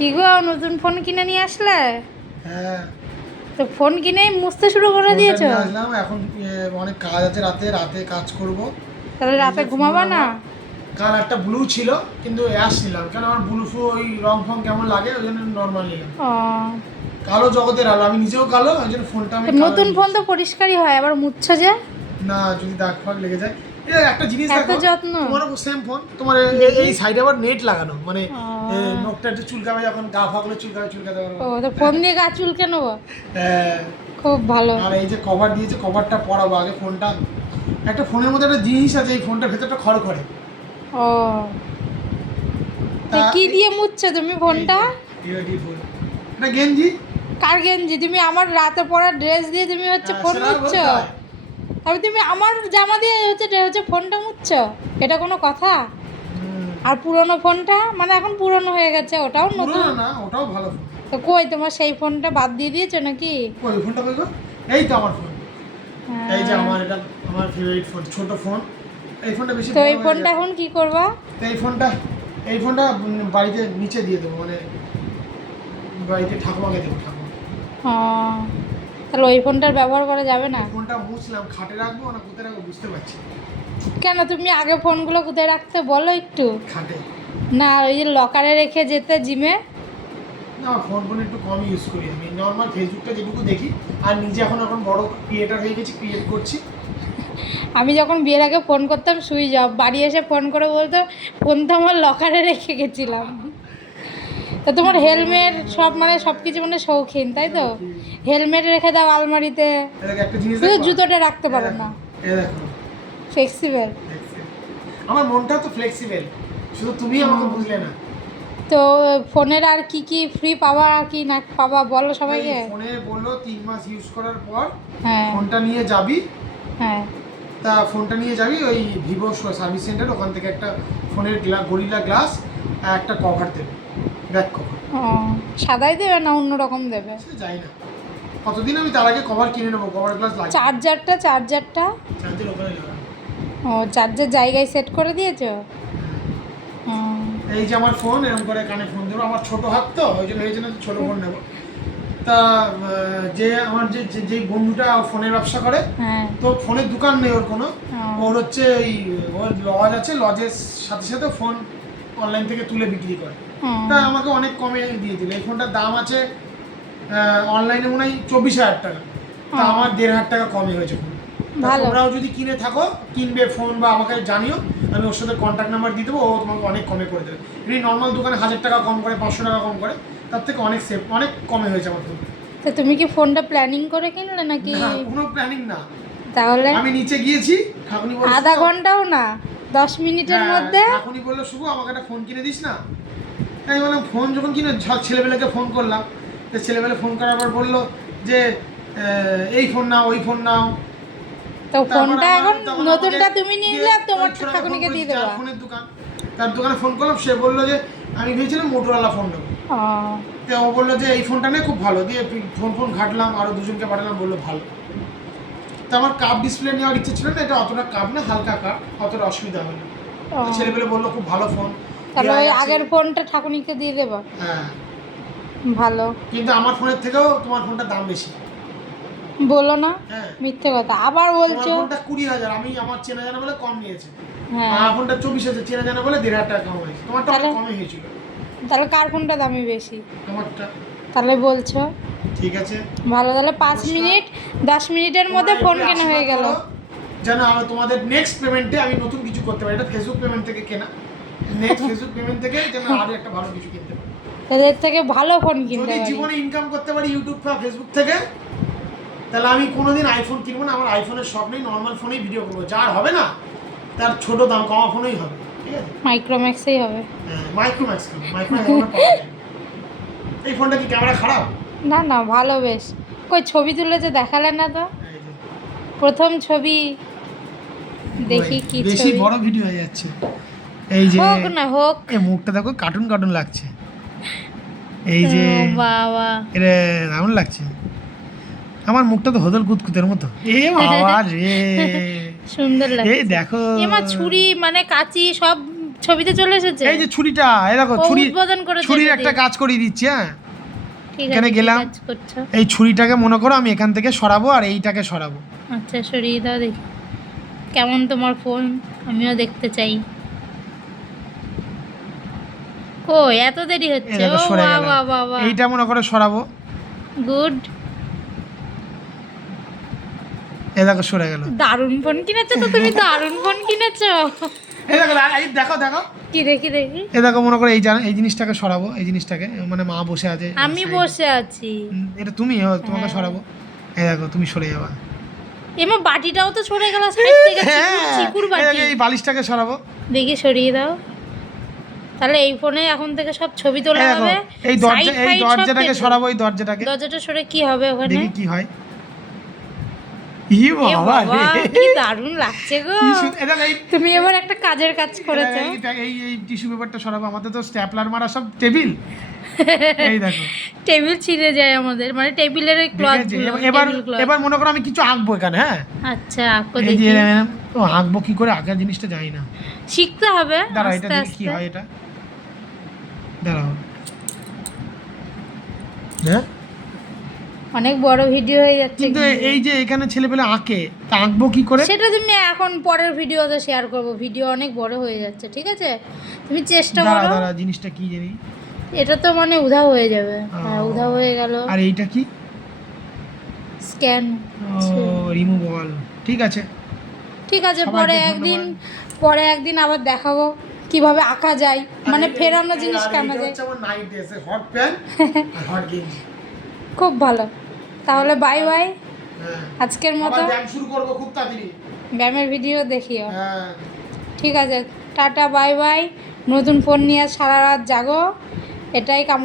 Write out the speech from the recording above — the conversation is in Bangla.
কি গো নতুন ফোন কিনে নিয়ে আসলে? হ্যাঁ, তো ফোন কিনেই মুছতে শুরু করে ফোনটা দিয়েছো? নিয়ে আসলাম। এখন অনেক কাজ আছে, রাতে রাতে কাজ করব। তাহলে এই রাতে যে ফোন ঘুমাবা না? আমার, কাল একটা ব্লু ছিল কিন্তু অ্যাশ নিলাম, কেন আমার ব্লু ওই রং ফং কেমন লাগে, ওই জন্য নর্মাল নিলাম। ও, কালো জগতের আলো, আমি নিজেও কালো, ওই জন্য ফোনটা আমি তো কালো নতুন ফোন নিয়েছি। তো পরিষ্কারই হয়, আবার মুছছো যে? না, যদি দাগ ফাগ লেগে যায়। একটা জিনিস এত দেখো, যত্ন? তোমারও সেম ফোন, তোমার দেখি। এই সাইডে আবার নেট লাগানো, মানে ও, নখটা একটু চুলকাবে, যখন গা ফাগলে চুলকাতে পারবো। ও তো ফোন দিয়ে গা চুলকে নেবো? হ্যাঁ। খুব ভালো। আর এই যে কভার দিয়েছে, কভারটা পরাবো আগে ফোনটা। একটা ফোনের মধ্যে একটা জিনিস আছে, এই ফোনটার ভেতরটা খড়খড়ে। ও, তো কি দিয়ে মুছছো তুমি ফোনটা? এটা গেঞ্জি। কার গেঞ্জি? তুমি আমার রাতে পরা ড্রেস দিয়ে তুমি হচ্ছে ফোন সেটা বলতে মুছছো? হয়। তবে তুমি আমার জামা দিয়ে হচ্ছে ফোনটা মুছছো? এটা কোনো কথা? হুম, আর পুরনো ফোনটা মানে এখন পুরনো হয়ে গেছে, ওটাও নতুন। পুরোনো না, ওটাও ভালো ফোন। তো কই তোমার সেই ফোনটা বাদ দিয়ে দিয়েছো নাকি? ওই ফোনটা কই গো? এই তো আমার ফোন। এই যে হ্যাঁ। আমার, এটা আমার ফেভারিট ফোন, ছোট ফোন। এই ফোনটা বেশি তো বড় এই হয়ে ফোনটা যায়। এখন কি করবা? তো এই ফোনটা বাড়িতে নিচে দিয়ে দেবো, মানে বাড়িতে ঠাকুমাকে দেবো, ঠাকুমা। ও, তাহলে ওই ফোনটার ব্যবহার করা যাবে না? এই ফোনটা বুঝলাম খাটে রাখবো না কোথায় রাখবো বুঝতে পারছি না। কেন, তুমি আগে ফোনগুলো কোথায় রাখতে বলো একটু। খাটে। না, ওই যে লকারে রেখে যেতে জিমে। না, ফোন একটু কম ইউজ করি, আমি নর্মাল ফেসবুকটা যেটুকু দেখি। আর নিজে এখন বড় ক্রিয়েটার হয়ে গেছি, ক্রিয়েট করছি। আমি যখন বিয়ের আগে ফোন করতাম সুইচ অফ, বাড়ি এসে ফোন করে বলতো ফোন তো আমার লকারে রেখে গেছিলাম। তো তোমার হেলমেট সব মানে সব কিছু মানে শৌখিন, তাই তো? হেলমেট রেখে দাও আলমারিতে, এটাকে একটা জিনিস শুধু দেখো, জুতোটা রাখতে পারো না। এ দেখো, ফ্লেক্সিবল। আমার মনটা তো ফ্লেক্সিবল, শুধু তুমি আমাকে বুঝলে না। তো ফোনের আর কি কি ফ্রি পাওয়া কি না পাবা বলো এই সবাইকে। ফোনে বললো 3 মাস ইউজ করার পর হ্যাঁ, ফোনটা নিয়ে যাবি। হ্যাঁ। তা ফোনটা নিয়ে যাবি ওই ভিভো সার্ভিস সেন্টার, ওখান থেকে একটা ফোনের গরিলা গ্লাস আর একটা কভার দেবে, ব্যাক কভার। ও, সাদাই দেবে না অন্য রকম দেবে? সে যাই না, কতদিন আমি তার আগে কভার কিনে নেবো, কভার গ্লাস লাগে। চার্জারটা চার্জের ওখানে লাগানো। ও, চার্জার জায়গায় সেট করে দিয়েছো? এই যে আমার ফোন, এরকম করে কানে ফোন দেবো, আমার ছোট হাত তো, ওই জন্য ছোট ফোন নেবো। তা যে আমার যে বন্ধুটা ফোনের ব্যবসা করে, হ্যাঁ। তো ফোনের দোকান নেই ওর কোনো। ও, ওর হচ্ছে ওর লজ আছে, লজের সাথে সাথে ফোন অনলাইন থেকে তুলে বিক্রি করে। ও, তা আমাকে অনেক কমে দিয়ে দিল। এই ফোনটার দাম আছে অনলাইনে মনে হয় 24,000 টাকা, তা আমার 1,500 টাকা কমে হয়েছে ফোন। ভালো। তোমরাও যদি কিনে থাকো, কিনবে ফোন বা আমাকে জানিও, আমি ওর সাথে কন্ট্যাক্ট নাম্বার দিয়ে দেবো, ও তোমাকে অনেক কমে করে দেবে। এমনি নর্মাল দোকানে 1,000 টাকা কম করে, 500 টাকা কম করে, তার থেকে অনেক সেফ, অনেক কমে হয়েছে আমার ফোন। তো তুমি কি ফোনটা প্ল্যানিং করে কিনলে নাকি? না, কোনো প্ল্যানিং না। তাহলে আমি নিচে গিয়েছি, ঠাকুনি বলল আধা ঘন্টাও না, 10 মিনিটের মধ্যে? ঠাকুনি বললো শুভ আমাকে একটা ফোন কিনে দিস না। আমি বললাম ফোন যখন কিনে, ছেলেবেলাকে ফোন করলাম। তো ছেলেবেলা ফোন করার পর বললো যে এই ফোন নাও, ওই ফোন নাও। তো ফোনটা এখন তখন নতুনটা আমাকে তুমি নিলে আর তোমার ওই ছোট্ট ঠাকুনিকে ফোন দিয়ে করেছি, দেবা? যার ফোনের দোকান, তার দোকানে ফোন করলাম, সে বললো যে আমি ভেবেছিলাম মোটরওয়ালা ফোন নেবো। ও, তো ও বললো যে এই ফোনটা নিয়ে খুব ভালো, দিয়ে ফোন ঘাটলাম, আরও দুজনকে পাঠালাম, বললো ভালো। তো আমার কাপ ডিসপ্লে নেওয়ার ইচ্ছে ছিল না, এটা অতটা কাপ না, হালকা কাপ, অতটা অসুবিধা হবে না। ও। ছেলেপেলে বললো খুব ভালো ফোন। তাহলে AI ওই আছে। আগের ফোনটা ঠাকুনিকে দিয়ে দেবা? হ্যাঁ, ভালো। কিন্তু আমার ফোনের থেকেও তোমার ফোনটার দাম বেশি। বলো না, হ্যাঁ, মিথ্যে কথা আবার তোমার বলছো। ফোনটা 20,000, আমি আমার চেনা জানা বলে কম নিয়েছে। হ্যাঁ। আমার ফোনটা 24,000, চেনা জানা বলে 1,500 টাকা কম হয়েছে। তোমারটা অনেক তাহলে? কমে হয়েছিল। তাহলে কার ফোনটা দামি বেশি? তোমারটা। তাহলে বলছো ঠিক আছে। ভালো, তাহলে 5 নমস্কার। মিনিট 10 মিনিটের তোমরা মধ্যে ফোন এভাবে কেনা হয়ে আশীর্বাদ গেল। করো যেন আমি তোমাদের নেক্সট পেমেন্টে আমি নতুন কিছু করতে পারি। এটা ফেসবুক পেমেন্ট থেকে কেনা, নেক্সট ফেসবুক পেমেন্ট থেকে যেন আরো একটা ভালো কিছু কিনতে পারি। এদের থেকে ভালো ফোন কিনতে যদি পারি। জীবনে ইনকাম করতে পারি ইউটিউব বা ফেসবুক থেকে, তাহলে আমি কোনোদিন আইফোন কিনবো না। আমার আইফোনের শখ নেই, নর্মাল ফোনেই ভিডিও করবো। যার হবে না তার ছোট দাম কমা ফোনেই হবে, ঠিক আছে? মাইক্রোম্যাক্সেই হবে। হ্যাঁ, মাইক্রোম্যাক্স কেন, মাইক্রোম্যাক্স আমার পাওয়া যায় না। এই ফোনটা কি ক্যামেরা খারাপ? না না, ভালো বেশ। কই ছবি তুলেছে দেখালে না তো? এই যে, প্রথম ছবি দেখি কি বেশি ছবি। বড় ভিডিও হয়ে যাচ্ছে। এই যে হোক না হোক। এই মুখটা দেখো, কার্টুন কার্টুন লাগছে। এই যে ও বাবা, এটা দারুণ লাগছে। আমার মুখটা তো হদল কুতকুতের মতো। এ বাবা রে, সুন্দর লাগছে। এই দেখো। এমা ছুরি মানে কাঁচি সব ছবিতে চলে এসেছে। এই যে ছুরিটা, এই দেখো ও ছুরি, উদ্বোধন করেছে ছুরির যদি। একটা কাজ করিয়ে দিচ্ছি। হ্যাঁ, ঠিক এখানে আছে, কি গেলাম। কাজ করছো? এই ছুরিটাকে মনে করো আমি এখান থেকে সরাবো আর এইটাকে সরাবো। আচ্ছা, সরিয়ে দাও দেখি কেমন তোমার ফোন, আমিও দেখতে চাই। ও এত দেরি এই হচ্ছে, দেখো ও সরে বাহ গেল। বাহ বাহ বাহ, এইটা মনে করে সরাবো, গুড। এই দেখো সরে গেল। দারুণ ফোন কিনেছো তো তুমি, দারুণ ফোন কিনেছো। এই দেখো, এই দেখো দেখো, কি দেখি দেখি, এই দেখো মনে করো এই জিনিসটাকে সরাবো, এই জিনিসটাকে, মানে মা বসে আছে আমি side এ। বসে আছি। এটা তুমি, তোমাকে হ্যাঁ। সরাবো। এই দেখো তুমি সরে যাবা। এমা বাটিটাও তো সরে গেল সাইড থেকে, চিকুর এই বাটি। দেখো, এই বালিশটাকে সরাবো। দেখি সরিয়ে দাও। তাহলে এই ফোনে এখন থেকে সব ছবি তোলা এই দেখো, হবে। এই Side ফাইড সব দরজাটাকে কেটে। সরাবো, এই দরজাটাকে। দরজাটা সরে কি হবে ওখানে? দেখি কি হয়। ই এ বাবা বাবা, রে। কি দারুণ লাগছে গো। কি এই দেখো, তুমি এবার একটা কাজের কাজ করেছো। এই টিস্যু পেপারটা সরাবো, আমাদের তো স্ট্যাপলার মারা সব টেবিল। এই দেখো, টেবিল ছিঁড়ে যায় আমাদের, মানে টেবিলের ওই ক্লথ ঠিক আছে, এবার এবার মনে করো আমি কিছু আঁকবো এখানে। হ্যাঁ, আচ্ছা, আঁকো এই যে দেখি। ও আঁকবো কি করে, আঁকার জিনিসটা জানি না। শিখতে হবে দাঁড়াও, এটা আস্তে দেখি কি আস্তে। হয়। এটা দাঁড়াও, হ্যাঁ, অনেক বড় ভিডিও হয়ে যাচ্ছে কিন্তু এই যে এখানে ছেলেপেলে আঁকে, তা আঁকবো কি করে? সেটা তুমি এখন পরের ভিডিওতে শেয়ার করবো, ভিডিও অনেক বড় হয়ে যাচ্ছে, ঠিক আছে? তুমি চেষ্টা দাঁড়া করো। দাঁড়া, জিনিসটা কি জানি। এটা তো মানে উধাও হয়ে যাবে। হ্যাঁ, উধাও হয়ে গেল। আর এইটা কি? স্ক্যান। ও রিমুভেবল, ঠিক আছে। ঠিক আছে, সবাইকে পরে একদিন আবার দেখাবো কিভাবে আঁকা যায়, মানে ফেরানো জিনিস কেনা যায়। আমার নাইট ড্রেস, হট প্যান্ট আর হট গেঞ্জি। খুব ভালো। তাহলে বাই বাই, হ্যাঁ, আজকের মতো। আবার ব্যায়াম শুরু করব খুব তাড়াতাড়ি। ব্যায়ামের ভিডিও দেখিও। হ্যাঁ, ঠিক আছে, টাটা বাই বাই। নতুন ফোন নিয়ে সারা রাত জাগো, এটাই কাম।